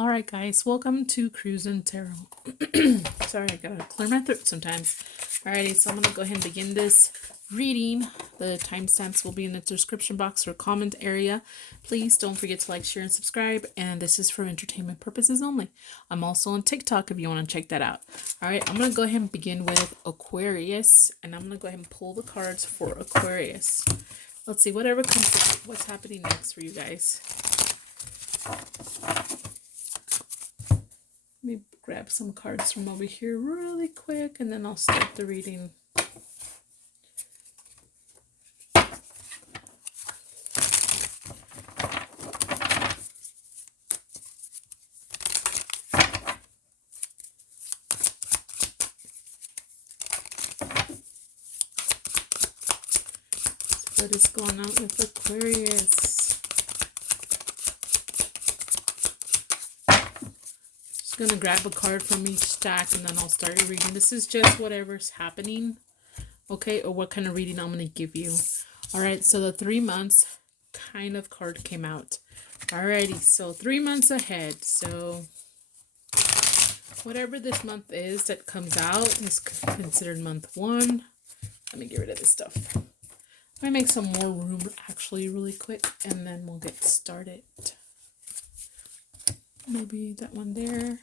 Alright guys, welcome to Cruisin' Tarot. Sorry, I gotta clear my throat sometimes. Alrighty, so I'm gonna go ahead and begin this reading. The timestamps will be in the description box or comment area. Please don't forget to like, share, and subscribe. And this is for entertainment purposes only. I'm also on TikTok if you want to check that out. Alright, I'm gonna go ahead and begin with Aquarius. And I'm gonna go ahead and pull the cards for Aquarius. Let's see, whatever comes out, what's happening next for you guys. Let me grab some cards from over here really quick and then I'll start the reading. So what is going on with Aquarius? Gonna grab a card from each stack and then I'll start reading. This is just whatever's happening, okay, or what kind of reading I'm gonna give you. All right, so the 3 months kind of card came out. Alrighty, so 3 months ahead. So whatever this month is that comes out is considered month 1. Let me get rid of this stuff. Let me make some more room actually really quick and then we'll get started. Maybe that one there.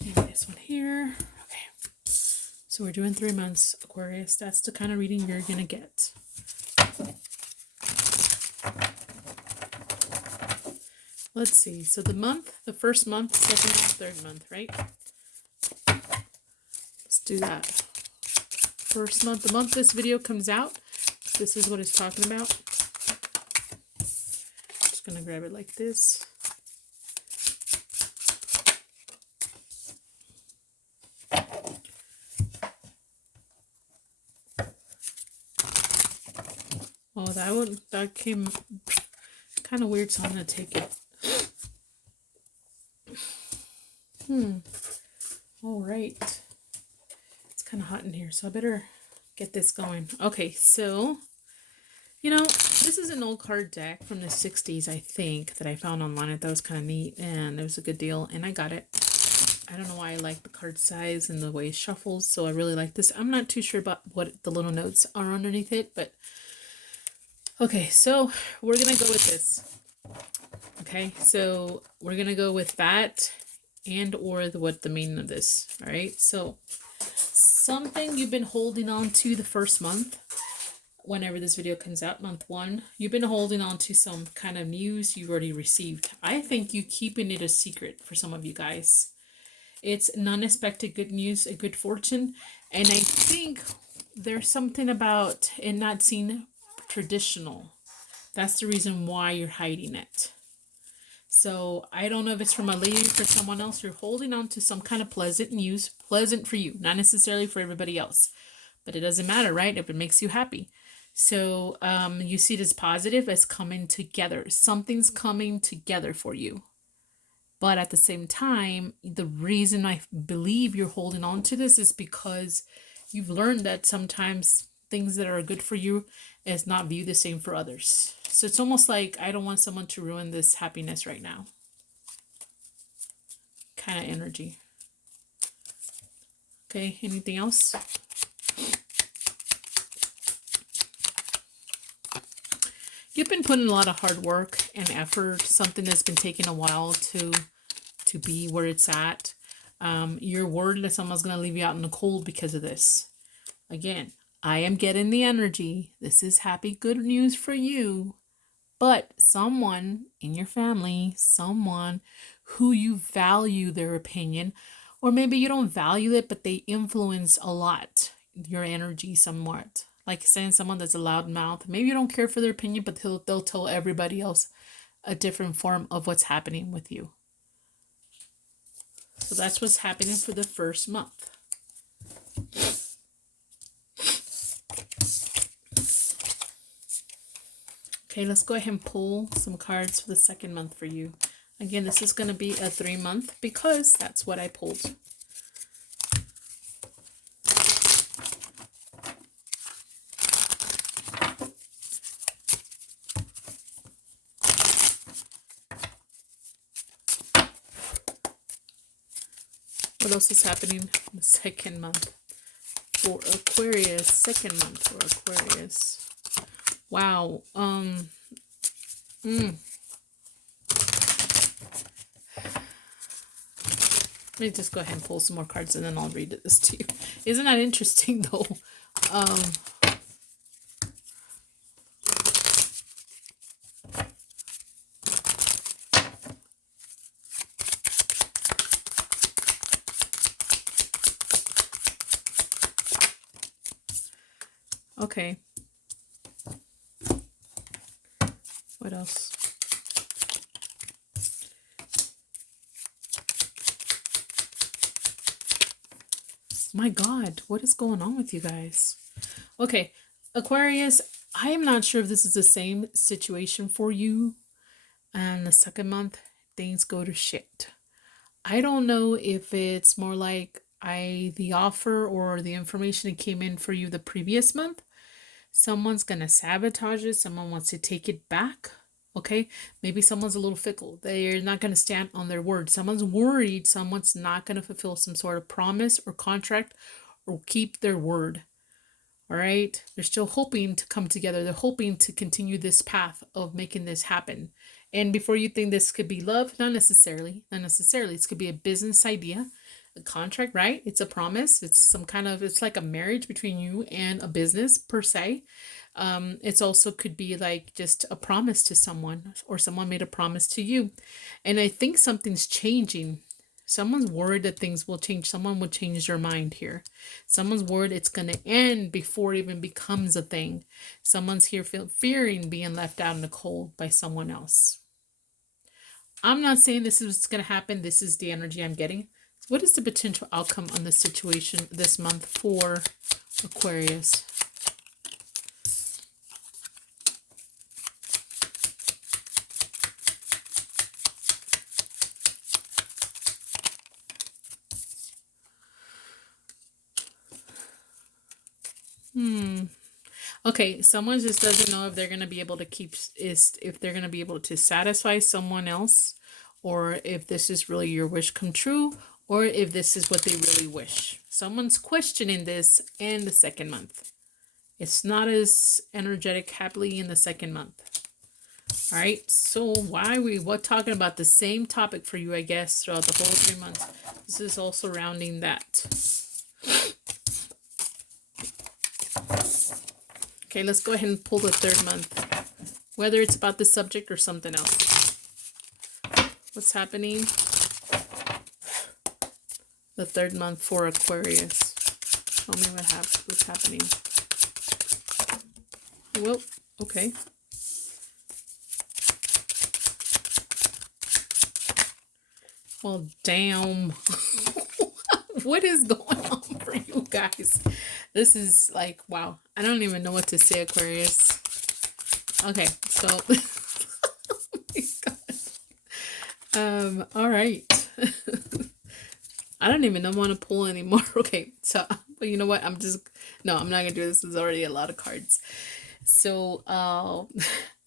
Maybe this one here. Okay. So we're doing 3 months, Aquarius. That's the kind of reading you're going to get. Let's see. So the first month, second month, third month, right? Let's do that. First month, the month this video comes out, this is what it's talking about. Just going to grab it like this. Oh, that came kind of weird, so I'm going to take it. All right. It's kind of hot in here, so I better get this going. Okay, so, you know, this is an old card deck from the 60s, I think, that I found online. I thought it was kind of neat, and it was a good deal, and I got it. I don't know why I like the card size and the way it shuffles, so I really like this. I'm not too sure about what the little notes are underneath it, but okay, so we're going to go with this. Okay, so we're going to go with that and or what the meaning of this. All right, so something you've been holding on to the first month, whenever this video comes out, month 1, you've been holding on to some kind of news you've already received. I think you keeping it a secret for some of you guys. It's unexpected good news, a good fortune, and I think there's something about it not seen traditional. That's the reason why you're hiding it. So I don't know if it's from a lady or for someone else. You're holding on to some kind of pleasant news, pleasant for you, not necessarily for everybody else, but it doesn't matter, right? If it makes you happy. So you see it as positive, as coming together. Something's coming together for you. But at the same time, the reason I believe you're holding on to this is because you've learned that sometimes things that are good for you is not viewed the same for others. So it's almost like I don't want someone to ruin this happiness right now. Kind of energy. Okay, anything else? You've been putting a lot of hard work and effort, something that's been taking a while to be where it's at. You're worried that someone's going to leave you out in the cold because of this. Again, I am getting the energy. This is happy, good news for you. But someone in your family, someone who you value their opinion, or maybe you don't value it, but they influence a lot your energy somewhat. Like saying someone that's a loud mouth. Maybe you don't care for their opinion, but they'll tell everybody else a different form of what's happening with you. So that's what's happening for the first month. Okay, let's go ahead and pull some cards for the second month for you. Again, this is going to be a 3 month because that's what I pulled. What else is happening in the second month for Aquarius? Second month for Aquarius. Wow. Let me just go ahead and pull some more cards and then I'll read this to you. Isn't that interesting though? Okay. What else? My God, what is going on with you guys? Okay, Aquarius, I am not sure if this is the same situation for you. And the second month, things go to shit. I don't know if it's more like the offer or the information that came in for you the previous month. Someone's going to sabotage it. Someone wants to take it back. Okay, maybe someone's a little fickle. They're not going to stand on their word. Someone's worried someone's not going to fulfill some sort of promise or contract or keep their word. All right, they're still hoping to come together. They're hoping to continue this path of making this happen. And before you think this could be love, not necessarily. This could be a business idea, a contract, right? It's a promise. It's some kind of, it's like a marriage between you and a business per se. It's also could be like just a promise to someone, or someone made a promise to you. And I think something's changing. Someone's worried that things will change. Someone will change their mind here. Someone's worried it's going to end before it even becomes a thing. Someone's here fearing being left out in the cold by someone else. I'm not saying this is what's going to happen. This is the energy I'm getting. What is the potential outcome on this situation this month for Aquarius? Okay, someone just doesn't know if they're going to be able to if they're going to be able to satisfy someone else, or if this is really your wish come true, or if this is what they really wish. Someone's questioning this in the second month. It's not as energetic happily in the second month. All right, so why are we talking about the same topic for you, I guess, throughout the whole 3 months? This is all surrounding that. Okay, let's go ahead and pull the third month, whether it's about the subject or something else. What's happening? The third month for Aquarius. Tell me what's happening. Well, okay. Well, damn. What is going on for you guys? This is like, wow. I don't even know what to say, Aquarius. Okay, so oh my God. All right. I don't even want to pull anymore. Okay, so but you know what? I'm not gonna do this. There's already a lot of cards. So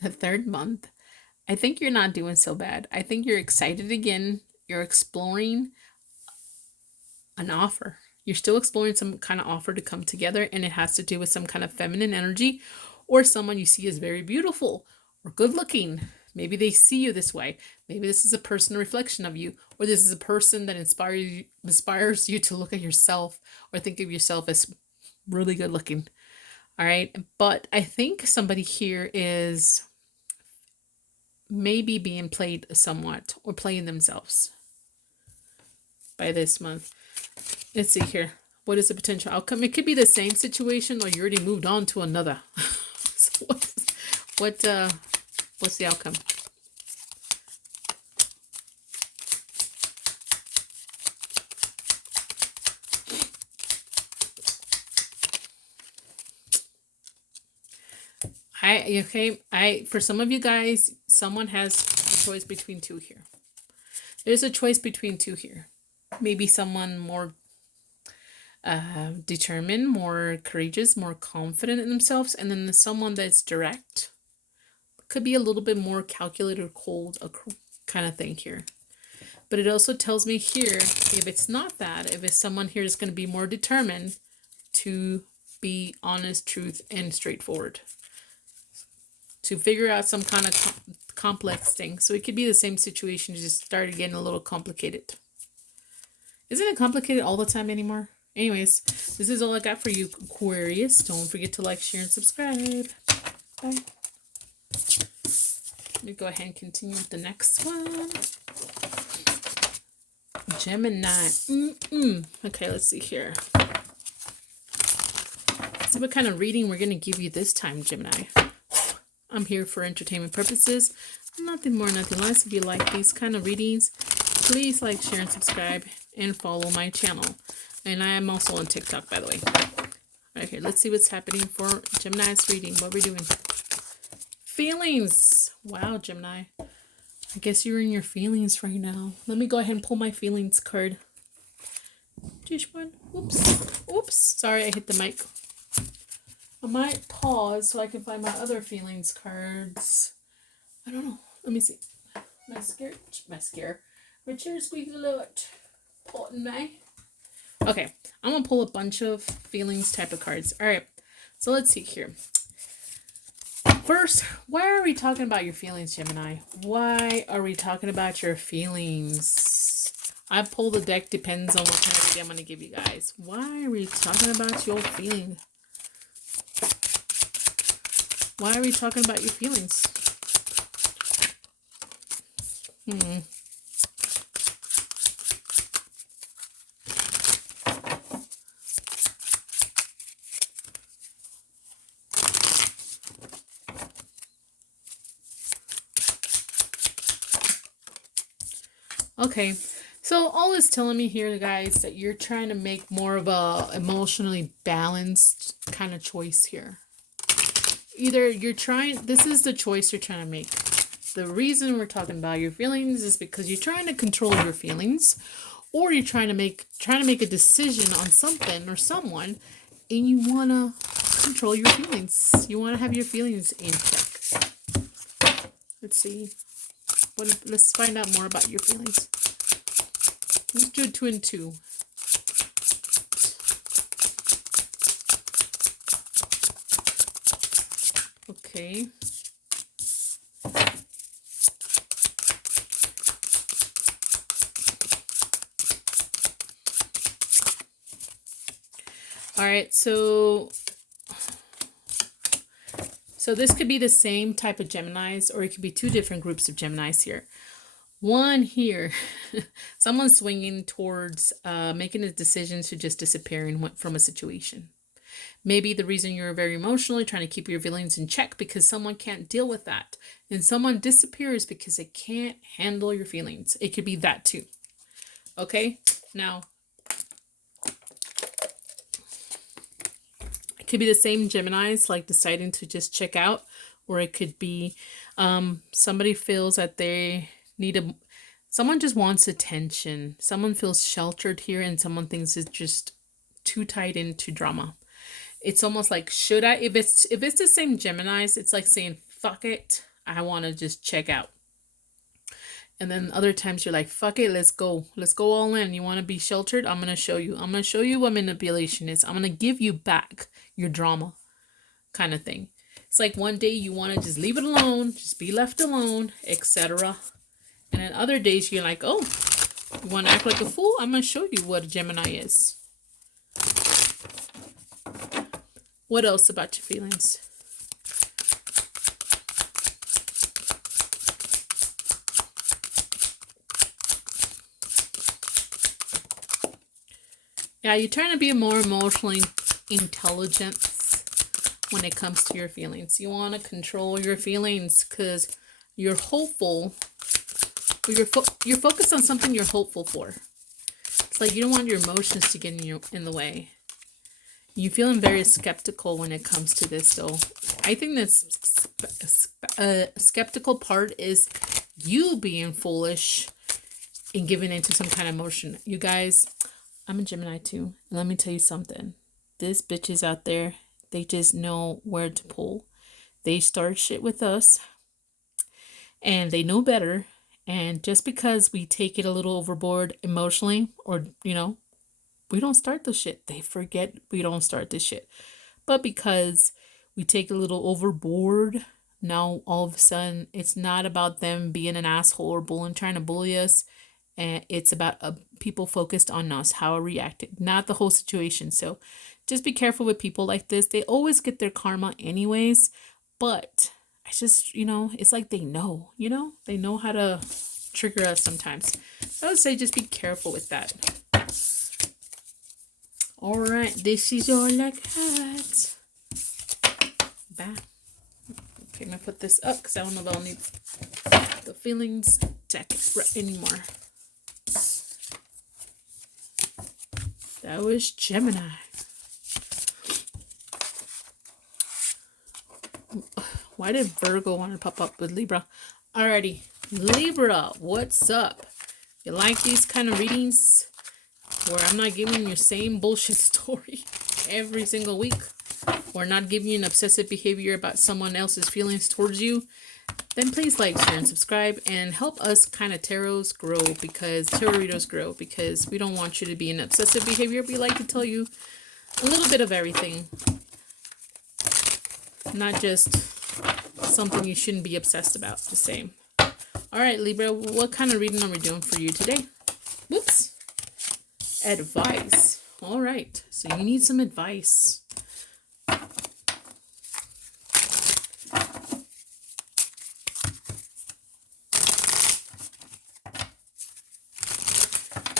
the third month, I think you're not doing so bad. I think you're excited again. You're exploring an offer. You're still exploring some kind of offer to come together, and it has to do with some kind of feminine energy or someone you see as very beautiful or good looking. Maybe they see you this way. Maybe this is a personal reflection of you, or this is a person that inspires you to look at yourself or think of yourself as really good looking. All right. But I think somebody here is maybe being played somewhat or playing themselves by this month. Let's see here. What is the potential outcome? It could be the same situation, or you already moved on to another. So what's the outcome? For some of you guys, someone has a choice between two here. There's a choice between two here. Maybe someone more determined, more courageous, more confident in themselves, and then there's someone that's direct. Could be a little bit more calculated, cold, kind of thing here. But it also tells me here, if it's not that, if it's someone here is going to be more determined to be honest, truth, and straightforward, to figure out some kind of complex thing. So it could be the same situation, just started getting a little complicated. Isn't it complicated all the time anymore? Anyways, this is all I got for you, Aquarius. Don't forget to like, share, and subscribe. Bye. Let me go ahead and continue with the next one. Gemini. Okay, let's see here. Let's see what kind of reading we're going to give you this time, Gemini. I'm here for entertainment purposes. Nothing more, nothing less. If you like these kind of readings, please like, share, and subscribe, and follow my channel. And I am also on TikTok, by the way. Right here, let's see what's happening for Gemini's reading. What we're doing. Feelings. Wow, Gemini. I guess you're in your feelings right now. Let me go ahead and pull my feelings card. Just one. Oops. Oops. Sorry, I hit the mic. I might pause so I can find my other feelings cards. I don't know. Let me see. My chair squeaks a lot. Pardon me. Okay, I'm gonna pull a bunch of feelings type of cards. All right, so let's see here. First, why are we talking about your feelings, Gemini? Why are we talking about your feelings? I pulled the deck, depends on what kind of reading I'm gonna give you guys. Why are we talking about your feelings? Why are we talking about your feelings? Okay, so all is telling me here, guys, that you're trying to make more of a emotionally balanced kind of choice here. Either you're trying, this is the choice you're trying to make. The reason we're talking about your feelings is because you're trying to control your feelings, or you're trying to make a decision on something or someone, and you want to control your feelings. You want to have your feelings in check. Let's see. Let's find out more about your feelings. Let's do 2 and 2. Okay. All right, so this could be the same type of Geminis, or it could be 2 different groups of Geminis here. One here, someone's swinging towards making a decision to just disappearing from a situation. Maybe the reason you're very emotionally trying to keep your feelings in check because someone can't deal with that. And someone disappears because they can't handle your feelings. It could be that too. Okay? Now, it could be the same Geminis, like deciding to just check out. Or it could be somebody feels that they need someone just wants attention. Someone feels sheltered here, and someone thinks it's just too tied into drama. It's almost like, should I, if it's the same Geminis, it's like saying, fuck it, I want to just check out. And then other times you're like, fuck it, let's go all in. You want to be sheltered? I'm going to show you what manipulation is. I'm going to give you back your drama kind of thing. It's like one day you want to just leave it alone, just be left alone, etc. And then other days you're like, oh, you want to act like a fool? I'm going to show you what a Gemini is. What else about your feelings? Yeah, you're trying to be more emotionally intelligent when it comes to your feelings. You want to control your feelings because you're hopeful. You're focused on something you're hopeful for. It's like you don't want your emotions to get in the way. You're feeling very skeptical when it comes to this, though. I think this skeptical part is you being foolish and giving into some kind of emotion. You guys, I'm a Gemini too. And let me tell you something. These bitches out there, they just know where to pull. They start shit with us. And they know better. And just because we take it a little overboard emotionally, or, we don't start the shit. They forget we don't start this shit. But because we take a little overboard, now all of a sudden it's not about them being an asshole or trying to bully us. And it's about people focused on us, how we reacted, not the whole situation. So just be careful with people like this. They always get their karma anyways. But I just, it's like they know, they know how to trigger us sometimes. So I would say just be careful with that. All right, this is all I got. Bye. Okay, I'm gonna put this up because I don't know if I'll need the feelings deck anymore. That was Gemini. Why did Virgo want to pop up with Libra? Alrighty, Libra, what's up? You like these kind of readings where I'm not giving you the same bullshit story every single week, or not giving you an obsessive behavior about someone else's feelings towards you? Then please like, share, and subscribe, and help us kind of tarot readers grow, because we don't want you to be in obsessive behavior. We like to tell you a little bit of everything, not just something you shouldn't be obsessed about. The same. All right, Libra, what kind of reading are we doing for you today? Whoops. Advice. All right, so you need some advice.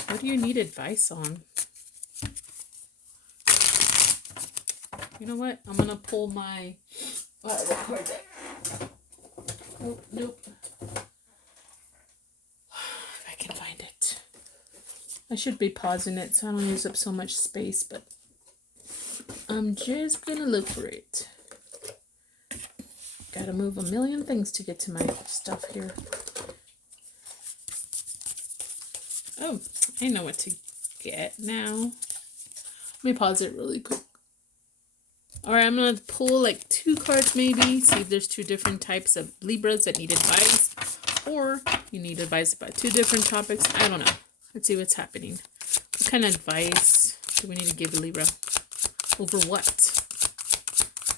What do you need advice on? You know what? I'm going to pull my... record that. Oh, nope. If I can find it. I should be pausing it so I don't use up so much space, but I'm just going to look for it. Gotta move a million things to get to my stuff here. Oh, I know what to get now. Let me pause it really quick. Alright, I'm going to pull like 2 cards maybe. See if there's 2 different types of Libras that need advice. Or you need advice about 2 different topics. I don't know. Let's see what's happening. What kind of advice do we need to give Libra? Over what?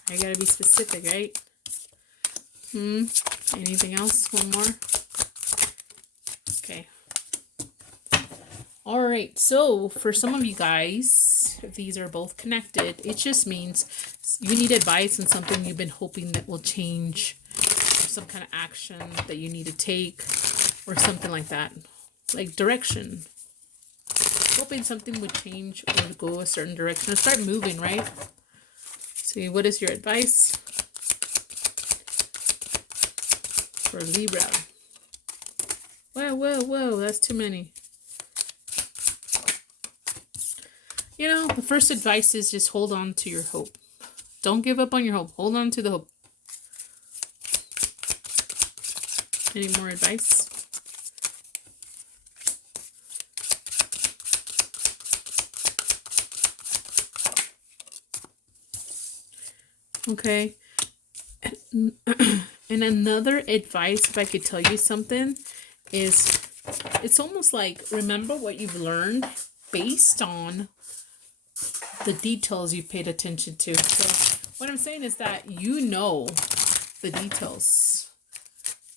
I gotta be specific, right? Anything else? One more? Okay. All right, so for some of you guys, if these are both connected, it just means you need advice on something you've been hoping that will change, or some kind of action that you need to take, or something like that, like direction. Hoping something would change or go a certain direction or start moving, right? See, what is your advice for Libra? Whoa, that's too many. The first advice is just hold on to your hope. Don't give up on your hope. Hold on to the hope. Any more advice? Okay. And another advice, if I could tell you something, is it's almost like remember what you've learned based on the details you've paid attention to. So what I'm saying is that you know the details.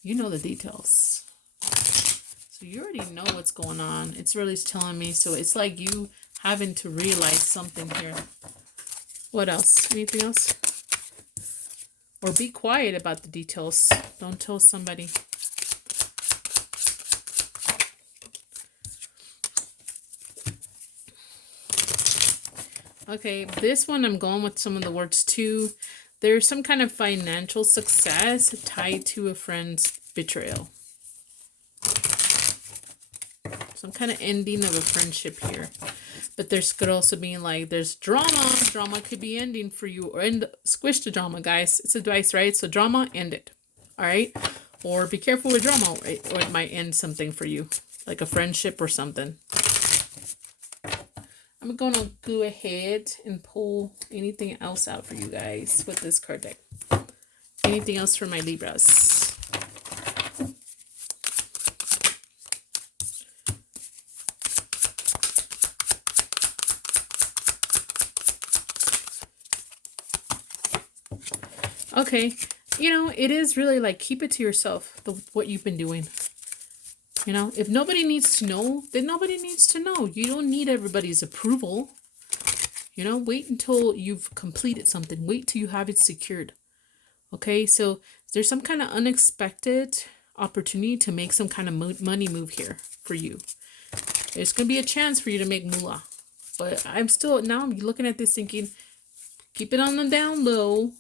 You know the details. So you already know what's going on. It's really telling me. So it's like you having to realize something here. What else? Anything else? Or be quiet about the details. Don't tell somebody. Okay, this one I'm going with some of the words too. There's some kind of financial success tied to a friend's betrayal. Some kind of ending of a friendship here. But there's could also be like there's drama. Drama could be ending for you, or squish the drama, guys. It's advice, right? So drama, end it. All right? Or be careful with drama, right? Or it might end something for you, like a friendship or something. I'm going to go ahead and pull anything else out for you guys with this card deck. Anything else for my Libras? Okay. You know, it is really like, keep it to yourself, what you've been doing. You know, if nobody needs to know, then nobody needs to know. You don't need everybody's approval. You know, wait until you've completed something. Wait till you have it secured. Okay, so there's some kind of unexpected opportunity to make some kind of money move here for you. There's going to be a chance for you to make moolah. But I'm looking at this thinking, keep it on the down low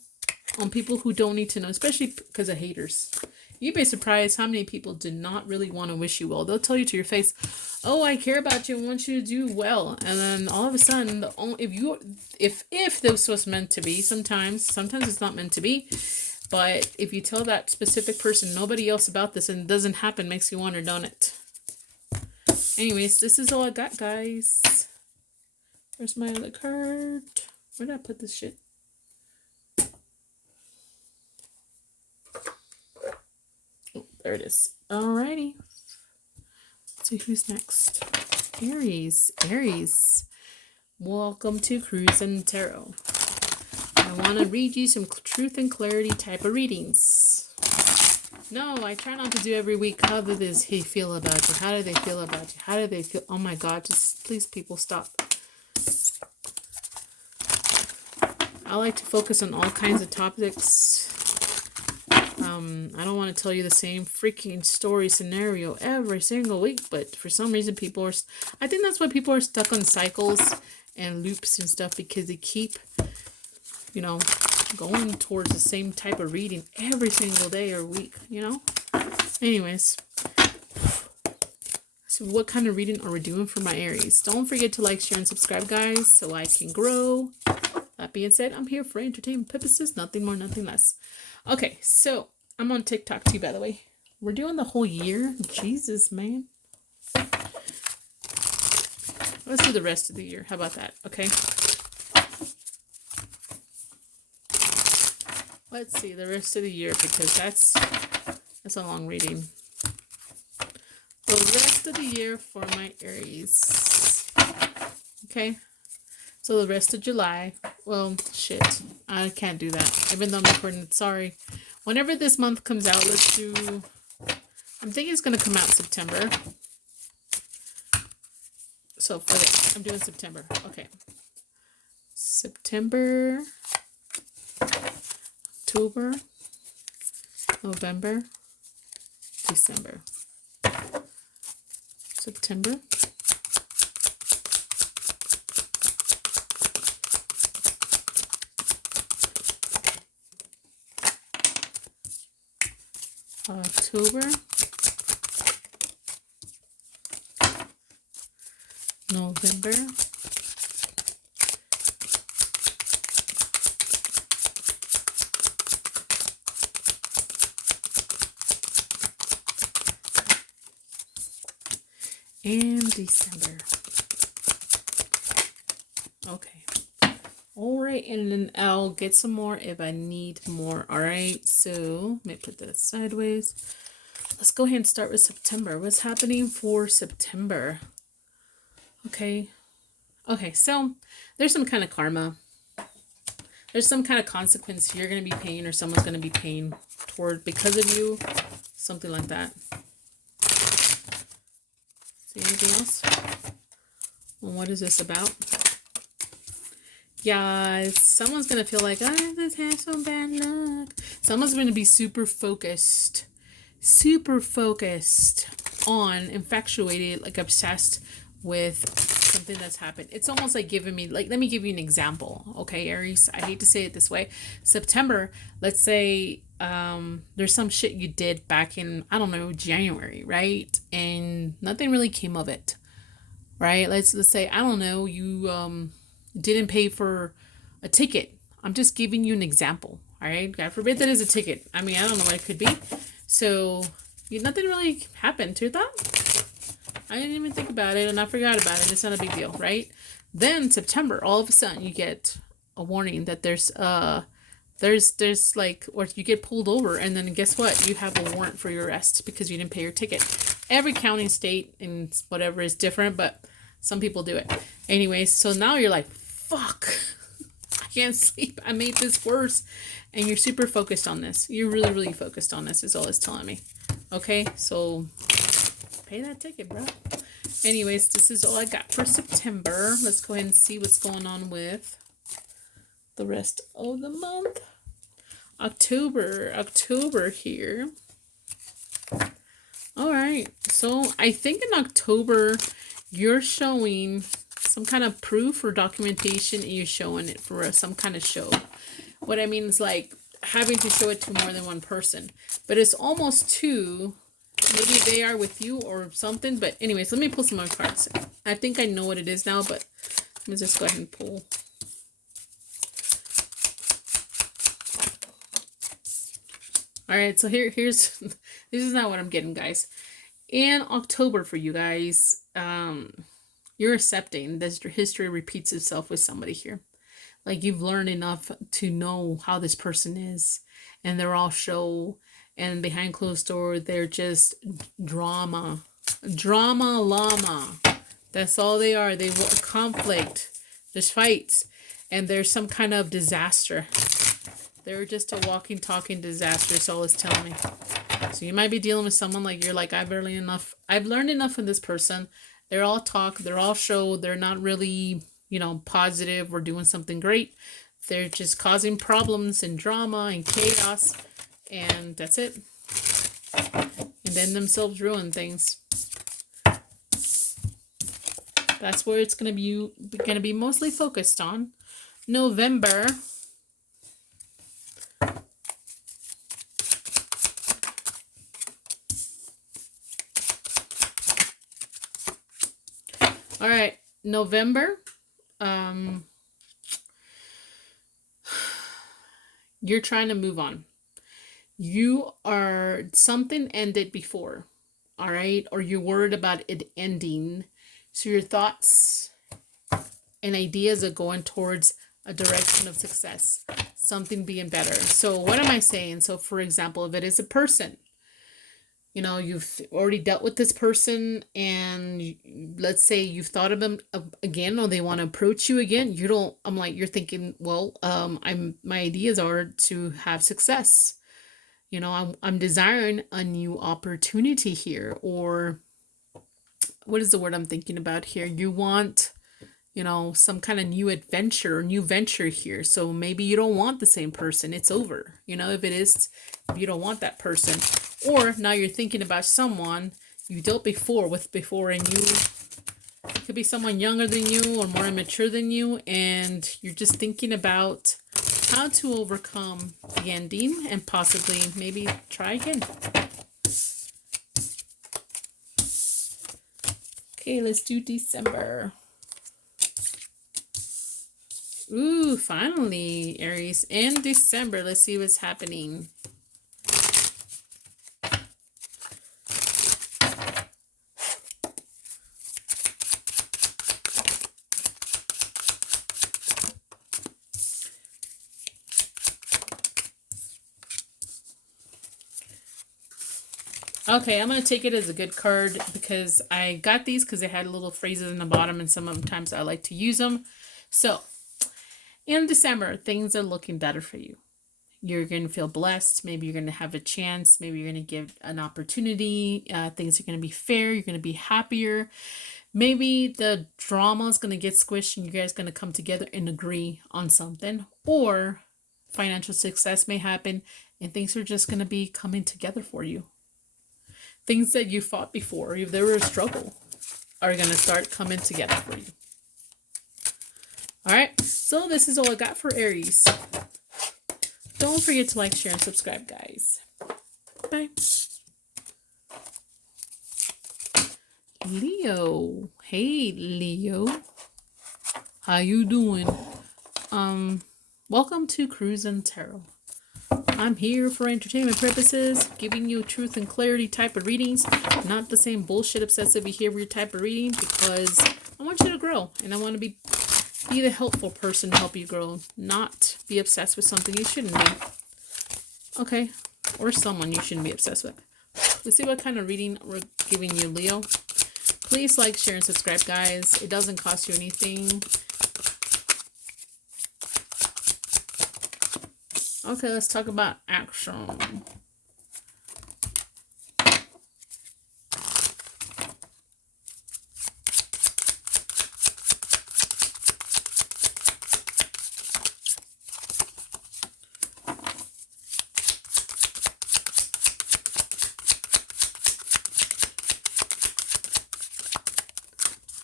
on people who don't need to know, especially because of haters. You'd be surprised how many people do not really want to wish you well. They'll tell you to your face, oh, I care about you and want you to do well. And then all of a sudden, if this was meant to be, sometimes it's not meant to be. But if you tell that specific person, nobody else about this, and it doesn't happen, makes you wonder, don't it? Anyways, this is all I got, guys. Where's my other card? Where did I put this shit? Oh, there it is. Alrighty. Let's see who's next. Aries. Welcome to Cruise and Tarot. I want to read you some truth and clarity type of readings. No, I try not to do every week. How did he feel about you? How do they feel about you? How do they feel? Oh my God, just please, people, stop. I like to focus on all kinds of topics. I don't want to tell you the same freaking story scenario every single week, but for some reason I think that's why people are stuck on cycles and loops and stuff, because they keep, you know, going towards the same type of reading every single day or week, you know? Anyways, so what kind of reading are we doing for my Aries? Don't forget to like, share, and subscribe, guys, so I can grow. That being said, I'm here for entertainment purposes, nothing more, nothing less. Okay, so I'm on TikTok too, by the way. We're doing the whole year. Jesus, man. Let's do the rest of the year. How about that? Okay. Let's see the rest of the year, because that's a long reading. The rest of the year for my Aries. Okay. So the rest of July. Well, shit. I can't do that. Even though I'm recording it. Sorry. Whenever this month comes out, let's do... I'm thinking it's going to come out in September. So for this, I'm doing September. Okay. September... October, November, December, September, October, November, and December. Okay. All right, and then I'll get some more if I need more. All right, so let me put that sideways. Let's go ahead and start with September. What's happening for September? Okay. Okay, so there's some kind of karma. There's some kind of consequence you're going to be paying, or someone's going to be paying toward because of you. Something like that. See anything else? Well, what is this about? Yeah, someone's going to feel like, I just have some bad luck. Someone's going to be super focused on, infatuated, like obsessed with something that's happened. It's almost like giving me, like, let me give you an example. Okay, Aries, I hate to say it this way. September, let's say there's some shit you did back in, I don't know, January, right? And nothing really came of it, right? Let's say, I don't know, you didn't pay for a ticket. I'm just giving you an example, all right? God forbid that is a ticket. I mean, I don't know what it could be. So nothing really happened to that. I didn't even think about it, and I forgot about it. It's not a big deal, right? Then September, all of a sudden you get a warning that there's like, or you get pulled over, and then guess what? You have a warrant for your arrest because you didn't pay your ticket. Every county, state, and whatever is different, but some people do it. Anyways, so now you're like, fuck, I can't sleep. I made this worse. And you're super focused on this. You're really, really focused on this is all it's telling me. Okay, so pay that ticket, bro. Anyways, this is all I got for September. Let's go ahead and see what's going on with the rest of the month. October here. All right, so I think in October you're showing some kind of proof or documentation, and you're showing it for some kind of show. What I mean is like having to show it to more than one person, but it's almost two. Maybe they are with you or something. But anyways, let me pull some more cards. I think I know what it is now, but let me just go ahead and pull. All right, so here's this is not what I'm getting, guys. In October for you guys, you're accepting that your history repeats itself with somebody here. Like you've learned enough to know how this person is, and they're all show, and behind closed door, they're just drama llama. That's all they are. They want conflict. There's fights, and there's some kind of disaster. They're just a walking, talking disaster. That's all it's telling me. So you might be dealing with someone like you're like, I've learned enough from this person. They're all talk. They're all show. They're not really, you know, positive or doing something great. They're just causing problems and drama and chaos. And that's it. And then themselves ruin things. That's where it's going to be mostly focused on. November. All right, November. You're trying to move on. Something ended before, all right? Or you're worried about it ending. So your thoughts and ideas are going towards a direction of success, something being better. So what am I saying? So for example, if it is a person, you know, you've already dealt with this person, and let's say you've thought of them again, or they want to approach you again. You're thinking, well, my ideas are to have success. You know, I'm desiring a new opportunity here, or what is the word I'm thinking about here? You want, you know, some kind of new adventure, new venture here. So maybe you don't want the same person. It's over. You know, if you don't want that person, or now you're thinking about someone you dealt with before, and it could be someone younger than you or more immature than you, and you're just thinking about how to overcome the ending and possibly maybe try again. Okay, let's do December. Ooh, finally, Aries. In December, let's see what's happening. Okay, I'm going to take it as a good card because I got these because they had little phrases in the bottom, and sometimes I like to use them. So, in December, things are looking better for you. You're going to feel blessed. Maybe you're going to have a chance. Maybe you're going to give an opportunity. Things are going to be fair. You're going to be happier. Maybe the drama is going to get squished and you guys are going to come together and agree on something. Or financial success may happen and things are just going to be coming together for you. Things that you fought before, if there were a struggle, are going to start coming together for you. All right, so this is all I got for Aries. Don't forget to like, share, and subscribe, guys. Bye. Leo. Hey, Leo. How you doing? Welcome to Cruisin' Tarot. I'm here for entertainment purposes, giving you truth and clarity type of readings, not the same bullshit obsessive behavior type of reading, because I want you to grow, and I want to be the helpful person to help you grow, not be obsessed with something you shouldn't be. Okay, or someone you shouldn't be obsessed with. Let's see what kind of reading we're giving you, Leo. Please like, share, and subscribe, guys. It doesn't cost you anything. Okay, let's talk about action.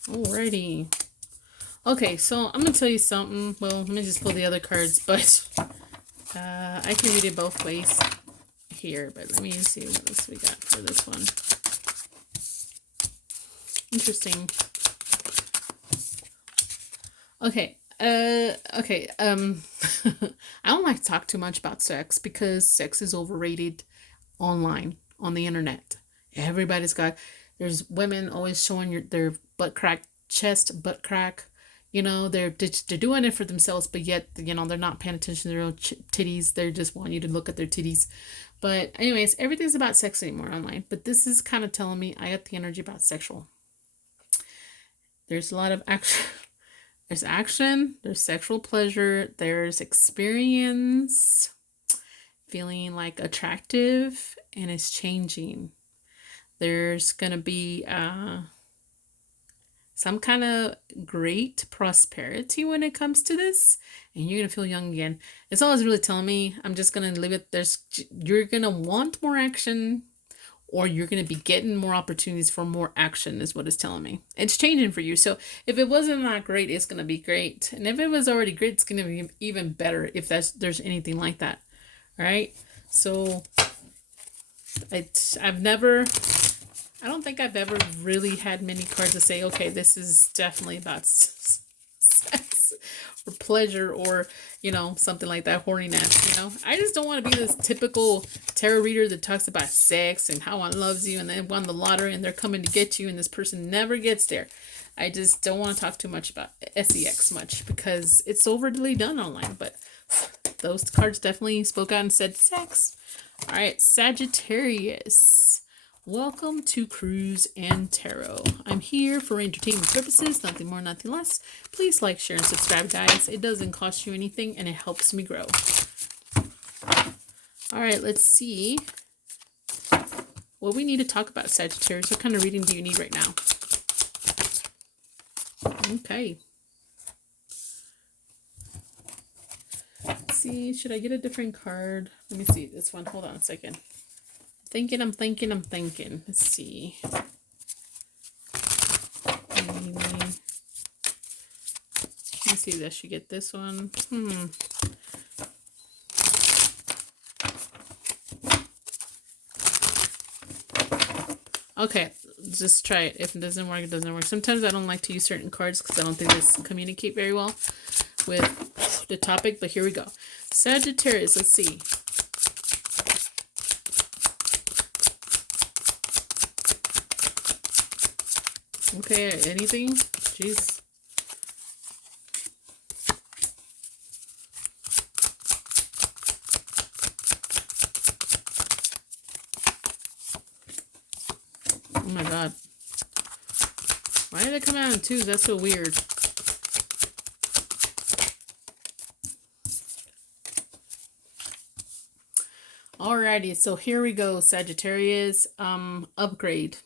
Alrighty. Okay, so I'm going to tell you something. Well, let me just pull the other cards, but I can read it both ways here. But let me see what else we got for this one. Interesting. Okay. Okay. I don't like to talk too much about sex because sex is overrated online, on the internet. Everybody's got, there's women always showing their butt crack, chest, butt crack. You know, they're doing it for themselves, but yet, you know, they're not paying attention to their own titties. They just want you to look at their titties. But anyways, everything's about sex anymore online. But this is kind of telling me I got the energy about sexual. There's a lot of action. There's action. There's sexual pleasure. There's experience. Feeling like attractive. And it's changing. There's going to be some kind of great prosperity when it comes to this. And you're going to feel young again. It's always really telling me, I'm just going to leave it. You're going to want more action, or you're going to be getting more opportunities for more action is what it's telling me. It's changing for you. So if it wasn't that great, it's going to be great. And if it was already great, it's going to be even better if there's anything like that. All right. So I don't think I've ever really had many cards that say, okay, this is definitely about sex or pleasure or, you know, something like that, horniness, you know. I just don't want to be this typical tarot reader that talks about sex and how one loves you and they won the lottery and they're coming to get you and this person never gets there. I just don't want to talk too much about sex much because it's overly done online. But those cards definitely spoke out and said sex. All right, Sagittarius. Welcome to Cruise and Tarot. I'm here for entertainment purposes, nothing more, nothing less. Please like, share, and subscribe, guys. It doesn't cost you anything, and it helps me grow. All right, let's see what we need to talk about, Sagittarius. What kind of reading do you need right now? Okay. Let's see. Should I get a different card? Let me see this one. Hold on a second. I'm thinking. Let's see. Maybe. Let's see if I should get this one. Okay, just try it. If it doesn't work, it doesn't work. Sometimes I don't like to use certain cards because I don't think they communicate very well with the topic, but here we go. Sagittarius, let's see. Okay, anything? Jeez. Oh my god. Why did it come out in twos? That's so weird. Alrighty, so here we go, Sagittarius. Upgrade.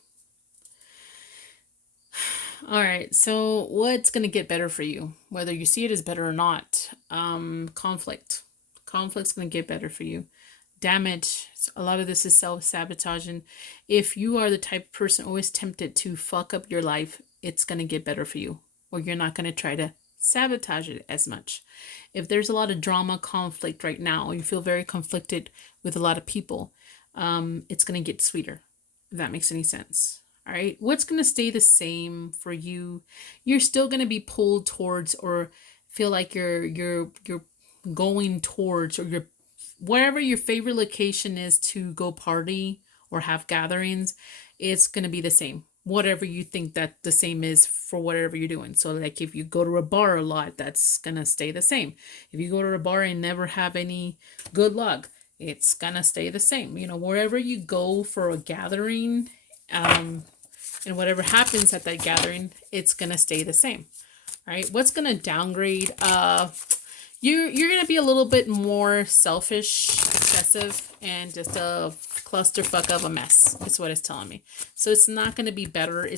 All right, so what's going to get better for you? Whether you see it as better or not. Conflict. Conflict's going to get better for you. Damage. A lot of this is self-sabotaging. If you are the type of person always tempted to fuck up your life, it's going to get better for you. Or you're not going to try to sabotage it as much. If there's a lot of drama, conflict right now, you feel very conflicted with a lot of people, it's going to get sweeter, if that makes any sense. All right, what's going to stay the same for you? You're still going to be pulled towards or feel like you're going towards, or you're wherever your favorite location is to go party or have gatherings, it's going to be the same. Whatever you think that the same is for whatever you're doing. So like if you go to a bar a lot, that's going to stay the same. If you go to a bar and never have any good luck, it's going to stay the same. You know, wherever you go for a gathering, and whatever happens at that gathering, it's going to stay the same. All right. What's going to downgrade? you're gonna be a little bit more selfish, excessive, and just a clusterfuck of a mess. Is what it's telling me. So it's not gonna be better.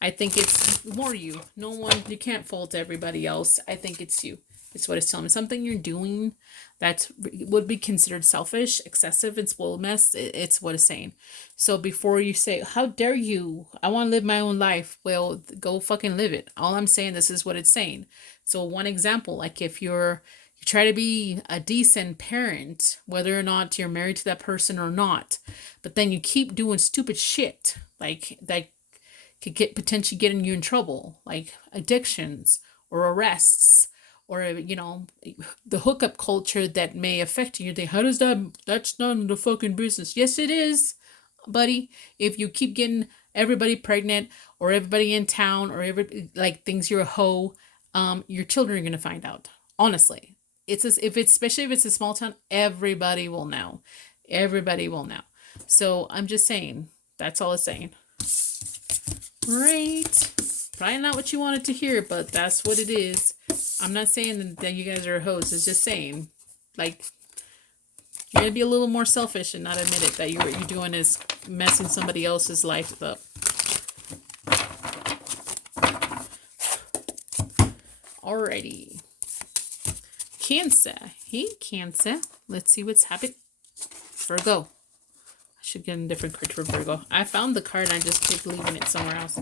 I think it's more you. No one. You can't fault everybody else. I think it's you. It's what it's telling me. Something you're doing that would be considered selfish, excessive, and spoiled mess. It's what it's saying. So before you say, "How dare you? I want to live my own life." Well, go fucking live it. All I'm saying, this is what it's saying. So one example, like if you try to be a decent parent, whether or not you're married to that person or not, but then you keep doing stupid shit like that could potentially getting you in trouble, like addictions or arrests, or the hookup culture that may affect you. You think, how does that's none of the fucking business. Yes, it is, buddy. If you keep getting everybody pregnant or everybody in town or thinks you're a hoe, your children are gonna find out. Honestly, especially if it's a small town, everybody will know. Everybody will know. So I'm just saying, that's all it's saying. Right. Probably not what you wanted to hear, but that's what it is. I'm not saying that you guys are a host. It's just saying, like, you're gonna be a little more selfish and not admit it, that what you're doing is messing somebody else's life up. Alrighty. Cancer. Hey, Cancer. Let's see what's happening. Virgo. I should get a different card for Virgo. I found the card and I just keep leaving it somewhere else.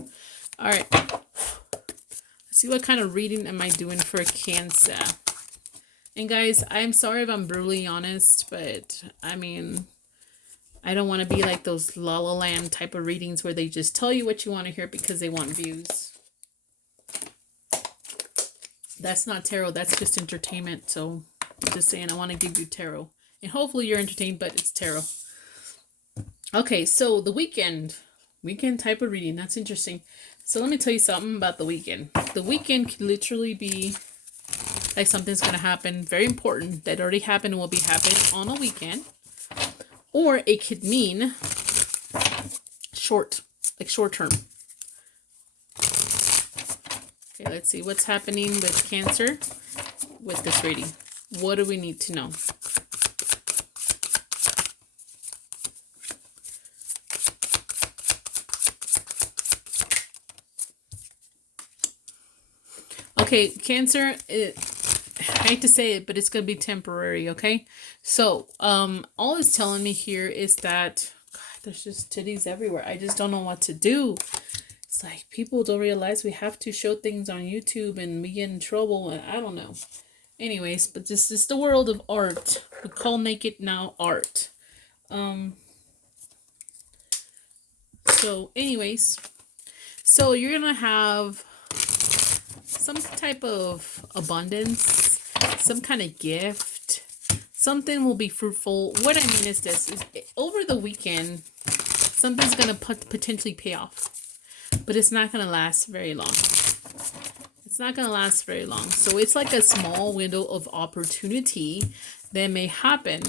Alright. Let's see what kind of reading am I doing for Cancer. And guys, I'm sorry if I'm brutally honest, but I mean, I don't want to be like those La La Land type of readings where they just tell you what you want to hear because they want views. That's not tarot. That's just entertainment. So I'm just saying, I want to give you tarot. And hopefully you're entertained, but it's tarot. Okay, so the weekend type of reading. That's interesting. So let me tell you something about the weekend. The weekend can literally be like something's going to happen very important that already happened and will be happening on a weekend. Or it could mean short term. Okay, let's see what's happening with Cancer with this reading. What do we need to know? Okay, Cancer, I hate to say it, but it's going to be temporary, okay? So, all it's telling me here is that, God, there's just titties everywhere. I just don't know what to do. It's like people don't realize we have to show things on YouTube and we get in trouble, and I don't know. Anyways, but this is the world of art. We call naked now art. So anyways, so you're going to have some type of abundance, some kind of gift, something will be fruitful. What I mean is this, over the weekend, something's going to potentially pay off, but it's not going to last very long. It's not going to last very long. So it's like a small window of opportunity that may happen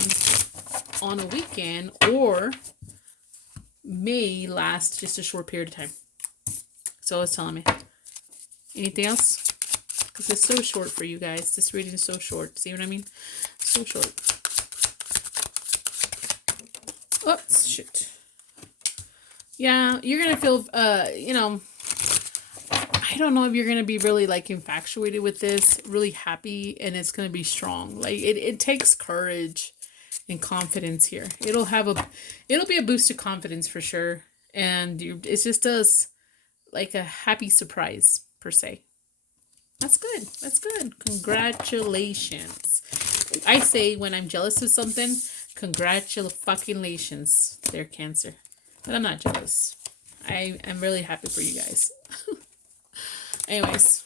on a weekend or may last just a short period of time. So it's telling me. Anything else? Because it's so short for you guys. This reading is so short. See what I mean? So short. Oh, shit. Yeah, you're going to feel, I don't know if you're going to be really like infatuated with this, really happy, and it's going to be strong. Like it takes courage and confidence here. It'll be a boost of confidence for sure. And it's just like a happy surprise per se. That's good. That's good. Congratulations. I say when I'm jealous of something, congratulations. They're Cancer. But I'm not jealous. I'm really happy for you guys. Anyways.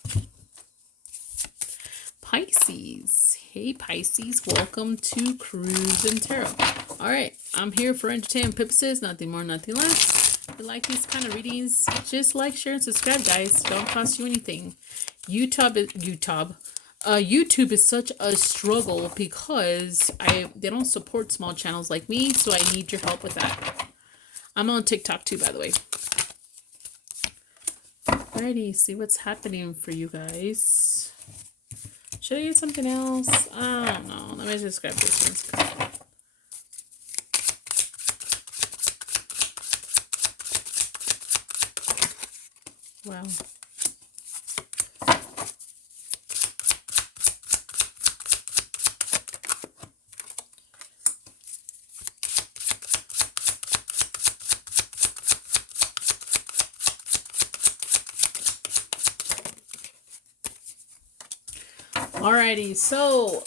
Pisces. Hey Pisces. Welcome to Cruise and Tarot. Alright. I'm here for entertainment purposes. Nothing more, nothing less. If you like these kind of readings, just like, share, and subscribe, guys. Don't cost you anything. YouTube is such a struggle because they don't support small channels like me, so I need your help with that. I'm on TikTok too, by the way. Alrighty, see what's happening for you guys. Should I get something else? I don't know. Let me just grab this one. Wow. Alrighty, so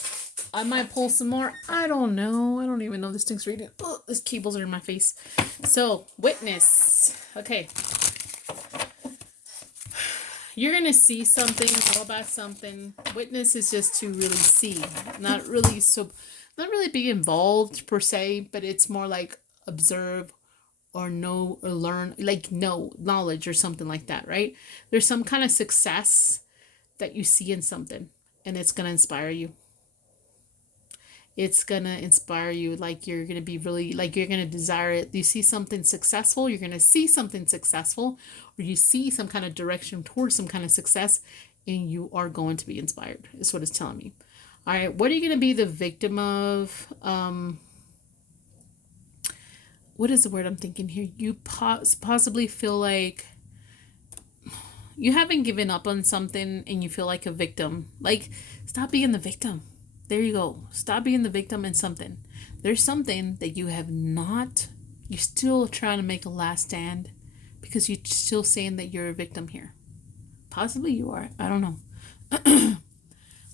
I might pull some more. I don't know. I don't even know this thing's reading. Oh, these cables are in my face. So, witness. Okay. You're going to see something, know about something. Witness is just to really see. Not really be involved per se, but it's more like observe or know or learn, like know, knowledge or something like that, right? There's some kind of success that you see in something. And it's going to inspire you. It's going to inspire you. Like you're going to be really, like you're going to desire it. You see something successful. You're going to see something successful. Or you see some kind of direction towards some kind of success. And you are going to be inspired. Is what it's telling me. All right. What are you going to be the victim of? What is the word I'm thinking here? You possibly feel like you haven't given up on something and you feel like a victim. Like, stop being the victim. There you go. Stop being the victim in something. There's something that you have not, you're still trying to make a last stand because you're still saying that you're a victim here. Possibly you are. I don't know.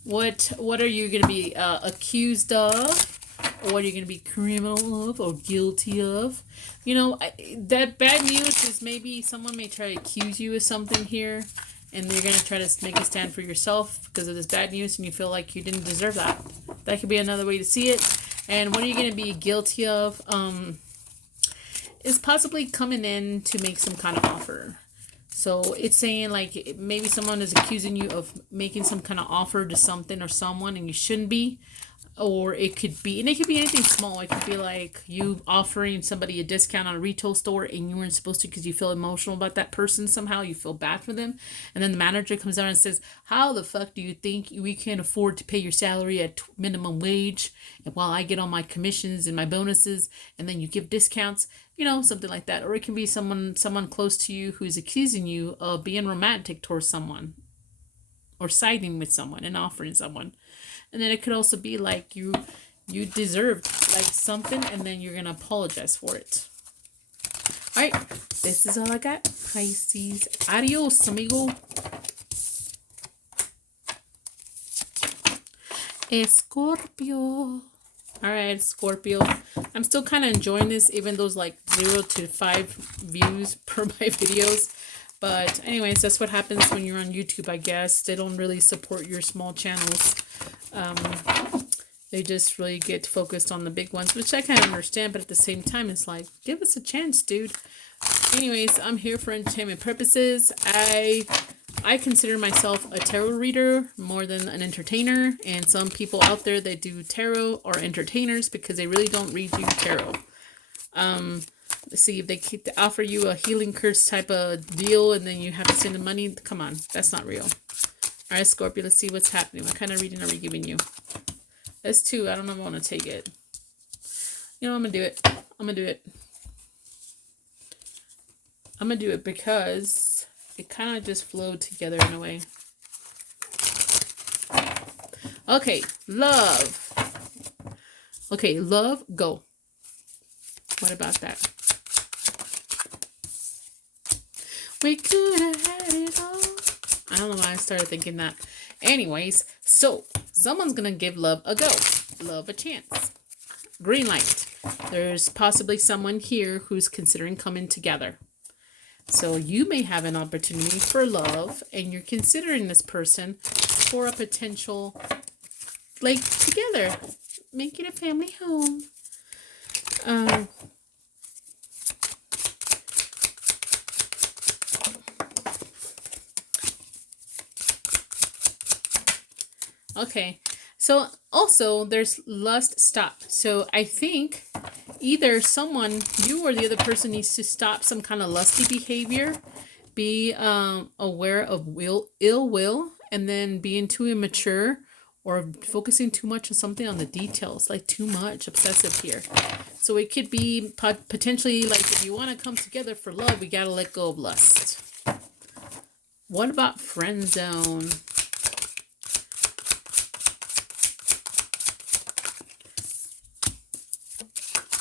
What are you going to be accused of? Or what are you going to be criminal of or guilty of? You know, that bad news is maybe someone may try to accuse you of something here. And you're going to try to make a stand for yourself because of this bad news. And you feel like you didn't deserve that. That could be another way to see it. And what are you going to be guilty of? Is possibly coming in to make some kind of offer. So it's saying like maybe someone is accusing you of making some kind of offer to something or someone and you shouldn't be. Or it could be, and it could be anything small. It could be like you offering somebody a discount on a retail store and you weren't supposed to because you feel emotional about that person somehow. You feel bad for them. And then the manager comes out and says, how the fuck do you think we can't afford to pay your salary at minimum wage? And while I get all my commissions and my bonuses, and then you give discounts, you know, something like that. Or it can be someone close to you who's accusing you of being romantic towards someone or siding with someone and offering someone. And then it could also be like you deserved like something and then you're going to apologize for it. All right. This is all I got. Pisces. Adios, amigo. Scorpio. All right, Scorpio. I'm still kind of enjoying this, even though it's like 0 to 5 views per my videos. But anyways, that's what happens when you're on YouTube, I guess. They don't really support your small channels. They just really get focused on the big ones, which I kind of understand, but at the same time, it's like, give us a chance, dude. Anyways, I'm here for entertainment purposes. I consider myself a tarot reader more than an entertainer, and some people out there that do tarot are entertainers because they really don't read you tarot. Let's see if they offer you a healing curse type of deal, and then you have to send them money. Come on, that's not real. All right, Scorpio, let's see what's happening. What kind of reading are we giving you? That's 2. I don't know if I want to take it. You know, I'm going to do it. I'm going to do it. I'm going to do it because it kind of just flowed together in a way. Okay, love. Okay, love, go. What about that? We could have had it all. I don't know why I started thinking that. Anyways, so someone's going to give love a go. Love a chance. Green light. There's possibly someone here who's considering coming together. So you may have an opportunity for love and you're considering this person for a potential, like, together. Making a family home. Okay, so also there's lust stop. So I think either someone, you or the other person, needs to stop some kind of lusty behavior, be aware of ill will, and then being too immature or focusing too much on something, on the details, like too much obsessive here. So it could be potentially like, if you want to come together for love, we got to let go of lust. What about friend zone?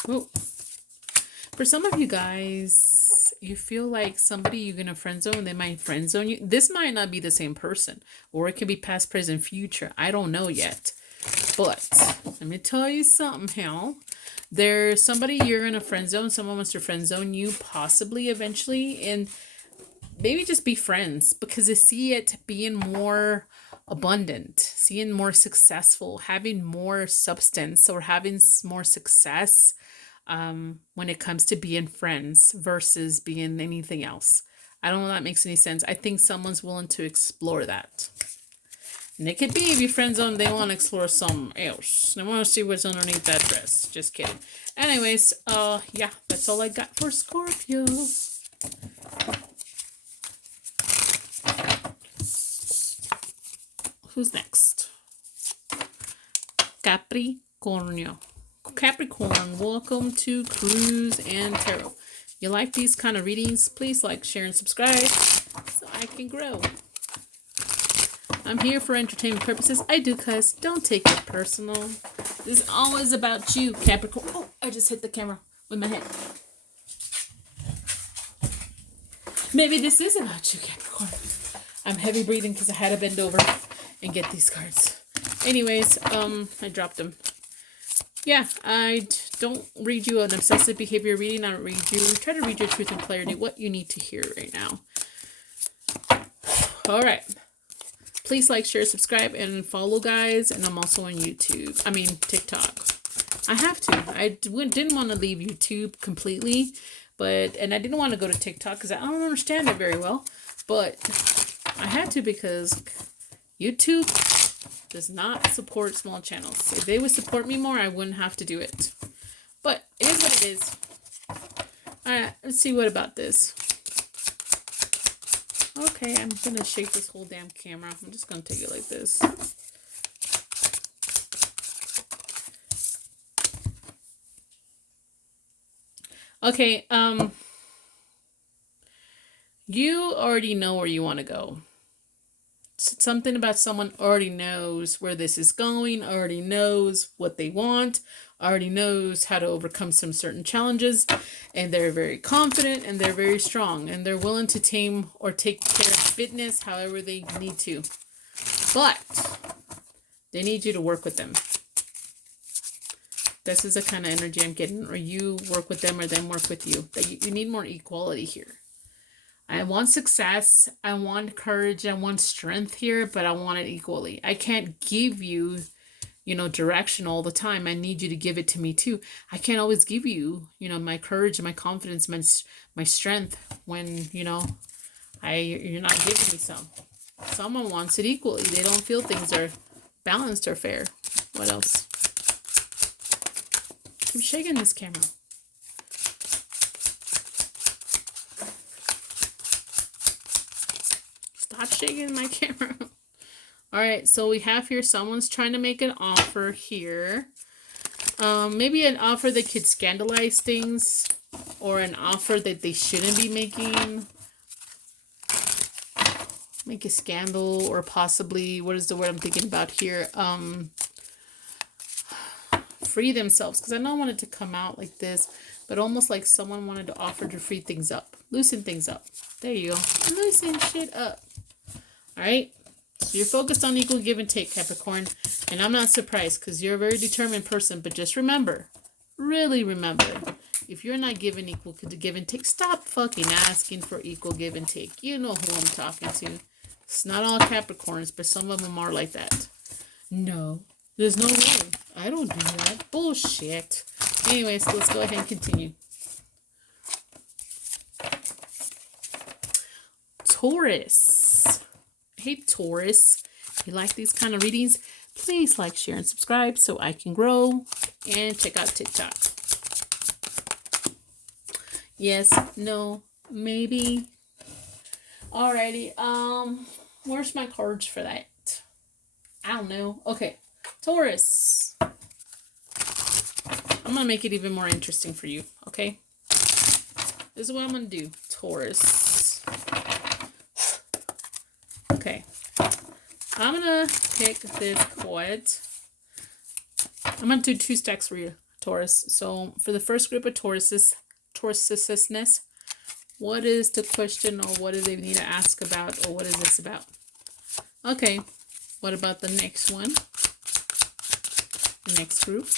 Oh, for some of you guys, you feel like somebody you're going to friend zone, they might friend zone you. This might not be the same person, or it could be past, present, future. I don't know yet. But let me tell you something, Hal. There's somebody you're in a friend zone. Someone wants to friend zone you, possibly eventually. And maybe just be friends, because they see it being more abundant, seeing more successful, having more substance, or having more success when it comes to being friends versus being anything else. I don't know if that makes any sense. I think someone's willing to explore that. And it could be, if your friend zone, they want to explore something else. They want to see what's underneath that dress. Just kidding. Anyways, yeah, that's all I got for Scorpio. Who's next? Capricorn, welcome to Cruise and Tarot. You like these kind of readings? Please like, share, and subscribe so I can grow. I'm here for entertainment purposes. I do cuss. Don't take it personal. This is always about you, Capricorn. Oh, I just hit the camera with my head. Maybe this is about you, Capricorn. I'm heavy breathing because I had to bend over and get these cards. Anyways, I dropped them. Yeah, I don't read you an obsessive behavior reading. I try to read your truth and clarity, what you need to hear right now. All right. Please like, share, subscribe, and follow, guys. And I'm also on YouTube. I mean, TikTok. I have to. I didn't want to leave YouTube completely, and I didn't want to go to TikTok because I don't understand it very well. But I had to, because YouTube does not support small channels. If they would support me more, I wouldn't have to do it. But it is what it is. Alright, let's see what about this. Okay, I'm going to shake this whole damn camera. I'm just going to take it like this. Okay, you already know where you want to go. Something about someone already knows where this is going, already knows what they want, already knows how to overcome some certain challenges, and they're very confident, and they're very strong, and they're willing to tame or take care of business however they need to. But they need you to work with them. This is the kind of energy I'm getting, or you work with them or them work with you. That you need more equality here. I want success, I want courage, I want strength here, but I want it equally. I can't give you, direction all the time. I need you to give it to me too. I can't always give you, my courage and my confidence, my strength when, you're not giving me some. Someone wants it equally. They don't feel things are balanced or fair. What else? I'm shaking this camera. Stop shaking my camera. All right, so we have here someone's trying to make an offer here. Maybe an offer that could scandalize things, or an offer that they shouldn't be making. Make a scandal, or possibly, what is the word I'm thinking about here? Free themselves, because I don't want it to come out like this, but almost like someone wanted to offer to free things up, loosen things up. There you go, loosen shit up. All right, so you're focused on equal give and take, Capricorn, and I'm not surprised, because you're a very determined person. But just remember, really remember, if you're not giving equal to give and take, stop fucking asking for equal give and take. You know who I'm talking to. It's not all Capricorns, but some of them are like that. No, there's no way. I don't do that. Bullshit. Anyways, let's go ahead and continue. Taurus. Hey, Taurus. You like these kind of readings? Please like, share, and subscribe so I can grow. And check out TikTok. Yes, no, maybe. Alrighty. Where's my cards for that? I don't know. Okay. Taurus. I'm going to make it even more interesting for you. Okay. This is what I'm going to do. Taurus. Okay. I'm going to pick this card. I'm going to do 2 stacks for you, Taurus. So for the first group of Tauruses, what is the question, or what do they need to ask about, or what is this about? Okay. What about the next one? The next group.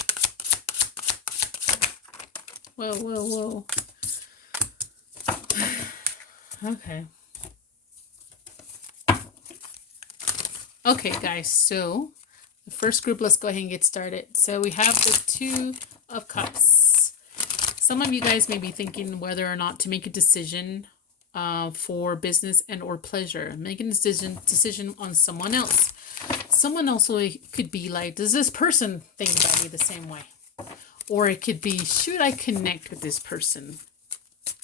Whoa, whoa, whoa. Okay. Okay, guys. So the first group, let's go ahead and get started. So we have the 2 of Cups. Some of you guys may be thinking whether or not to make a decision for business and or pleasure. Making a decision on someone else. Someone also could be like, does this person think about me the same way? Or it could be, should I connect with this person?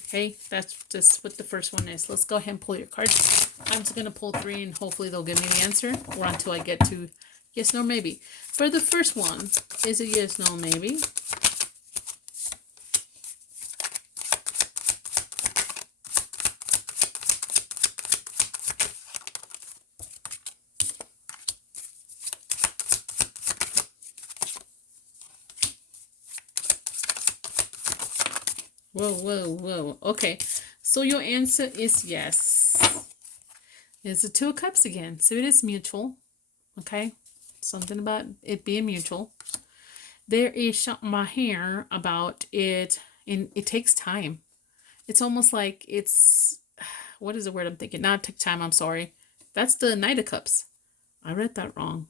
Okay, that's just what the first one is. Let's go ahead and pull your cards. I'm just going to pull 3 and hopefully they'll give me the answer, or until I get to yes, no, maybe. For the first one, is it yes, no, maybe? Whoa, whoa, whoa. Okay, so your answer is yes. It's the 2 of Cups again. So it is mutual. Okay, something about it being mutual. There is something here about it, and it takes time. It's almost like it's, what is the word I'm thinking? Not take time, I'm sorry. That's the Knight of Cups. I read that wrong.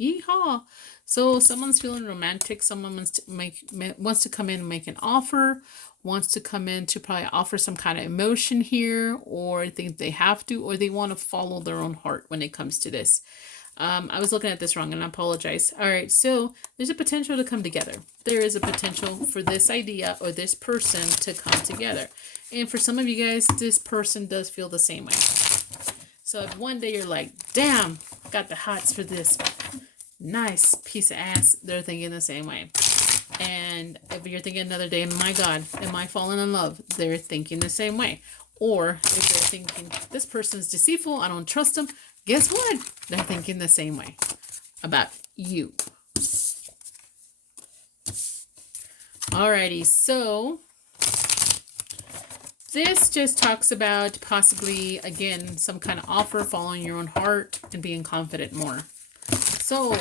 Yeehaw. So someone's feeling romantic. Someone wants to come in and make an offer, wants to come in to probably offer some kind of emotion here, or think they have to, or they want to follow their own heart when it comes to this. I was looking at this wrong and I apologize. All right, so there's a potential to come together. There is a potential for this idea or this person to come together. And for some of you guys, this person does feel the same way. So if one day you're like, damn, got the hots for this nice piece of ass, they're thinking the same way. And if you're thinking another day, my God, am I falling in love? They're thinking the same way. Or if they're thinking, this person's deceitful, I don't trust them, guess what? They're thinking the same way about you. Alrighty, so this just talks about possibly, again, some kind of offer, following your own heart, and being confident more. So,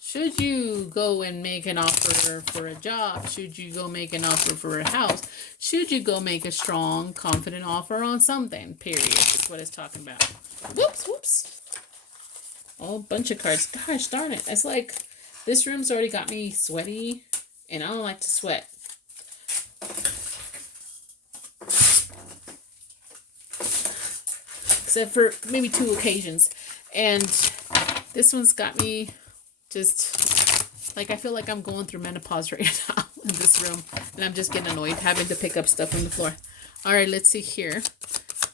should you go and make an offer for a job? Should you go make an offer for a house? Should you go make a strong, confident offer on something? Period. That's what it's talking about. Whoops, whoops. Oh, bunch of cards. Gosh darn it. It's like this room's already got me sweaty, and I don't like to sweat. Except for maybe 2 occasions. And this one's got me just like, I feel like I'm going through menopause right now in this room. And I'm just getting annoyed having to pick up stuff from the floor. All right, let's see here.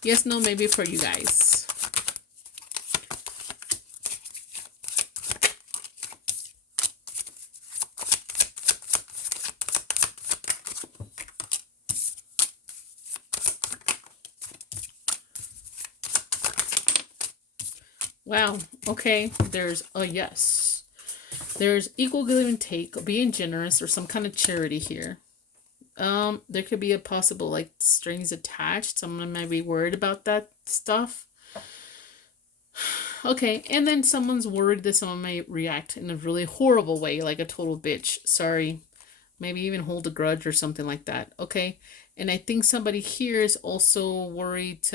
Yes, no, maybe for you guys. Wow. Okay. There's a yes. There's equal give and take, being generous, or some kind of charity here. There could be a possible like strings attached. Someone might be worried about that stuff. Okay, and then someone's worried that someone may react in a really horrible way, like a total bitch. Sorry. Maybe even hold a grudge or something like that. Okay. And I think somebody here is also worried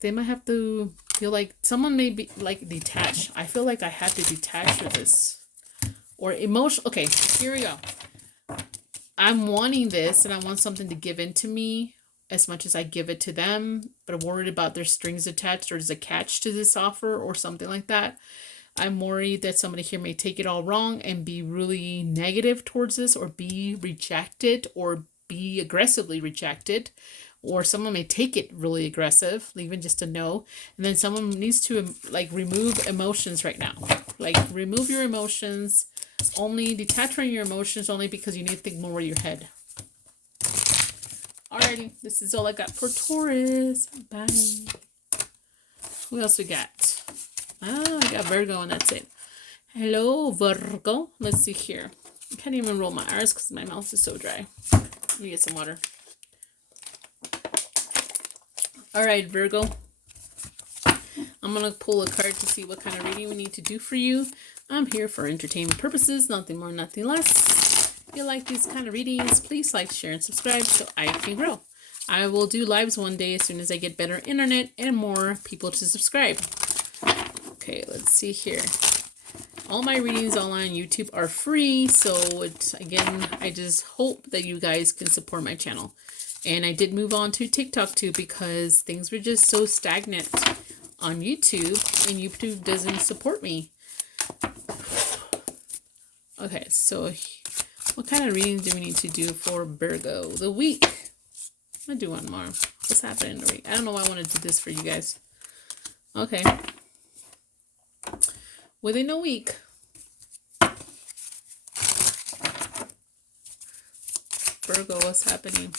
they might have to feel like someone may be like detached. I feel like I have to detach with this. Or emotion. Okay, here we go. I'm wanting this and I want something to give in to me as much as I give it to them, but I'm worried about their strings attached, or there's a catch to this offer or something like that. I'm worried that somebody here may take it all wrong and be really negative towards this, or be rejected, or be aggressively rejected, or someone may take it really aggressive, leaving just a no. And then someone needs to like remove emotions right now. Like remove your emotions, only detach from your emotions only because you need to think more with your head. Alrighty, this is all I got for Taurus. Bye. Who else we got? I got Virgo and that's it. Hello, Virgo. Let's see here. I can't even roll my R's because my mouth is so dry. Let me get some water. Alright, Virgo. I'm going to pull a card to see what kind of reading we need to do for you. I'm here for entertainment purposes, nothing more, nothing less. If you like these kind of readings, please like, share, and subscribe so I can grow. I will do lives one day as soon as I get better internet and more people to subscribe. Okay, let's see here. All my readings all on YouTube are free, so again, I just hope that you guys can support my channel. And I did move on to TikTok too because things were just so stagnant on YouTube and YouTube doesn't support me. Okay, so what kind of readings do we need to do for Virgo? The week. I'm gonna do one more. What's happening in the week? I don't know why I want to do this for you guys. Okay. Within a week. Virgo, what's happening?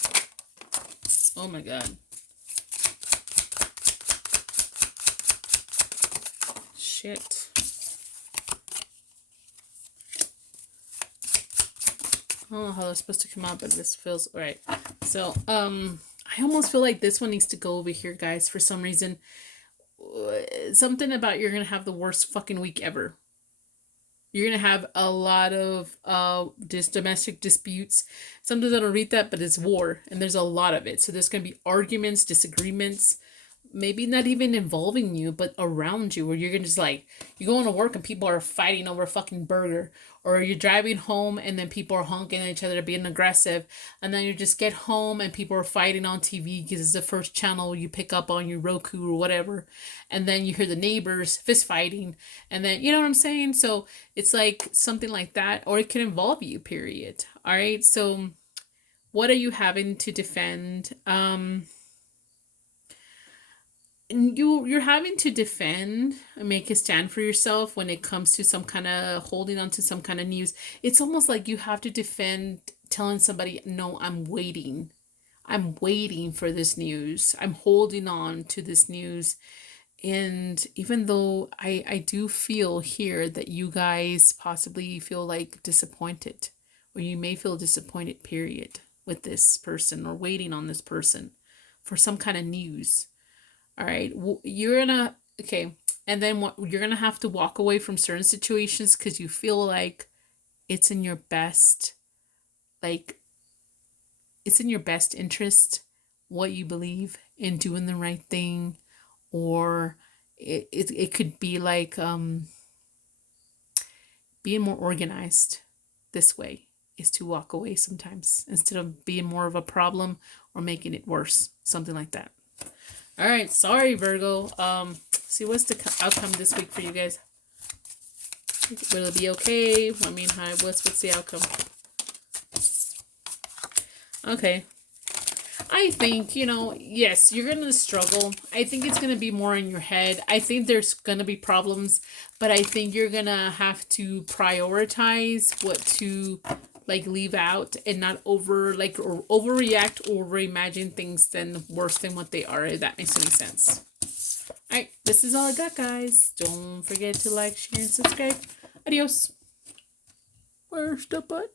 Oh my God. Shit. I don't know how that's supposed to come out, but this feels alright. So, I almost feel like this one needs to go over here, guys, for some reason. Something about you're gonna have the worst fucking week ever. You're gonna have a lot of domestic disputes. Sometimes I don't read that, but it's war, and there's a lot of it. So there's gonna be arguments, disagreements, maybe not even involving you, but around you, where you're gonna just like, you're going to work and people are fighting over a fucking burger, or you're driving home and then people are honking at each other, being aggressive, and then you just get home and people are fighting on TV because it's the first channel you pick up on your Roku or whatever, and then you hear the neighbors fist fighting, and then, you know what I'm saying? So it's like something like that, or it can involve you, period. All right, so what are you having to defend? And you're having to defend and make a stand for yourself when it comes to some kind of holding on to some kind of news. It's almost like you have to defend telling somebody, no, I'm waiting for this news. I'm holding on to this news. And even though I do feel here that you guys possibly feel like disappointed, or you may feel disappointed, period, with this person or waiting on this person for some kind of news. All right, you're gonna, okay, and then what, you're gonna have to walk away from certain situations because you feel like it's in your best, like, it's in your best interest, what you believe in doing the right thing, or it could be like being more organized this way is to walk away sometimes instead of being more of a problem or making it worse, something like that. All right, sorry, Virgo. See what's the outcome this week for you guys. Will it be okay? I mean, hi, what's the outcome? Okay. I think, you know, yes, you're going to struggle. I think it's going to be more in your head. I think there's going to be problems, but I think you're going to have to prioritize what to like leave out and not overreact or imagine things then worse than what they are, if that makes any sense. All right, this is all I got, guys. Don't forget to like, share, and subscribe. Adios. Where's the button?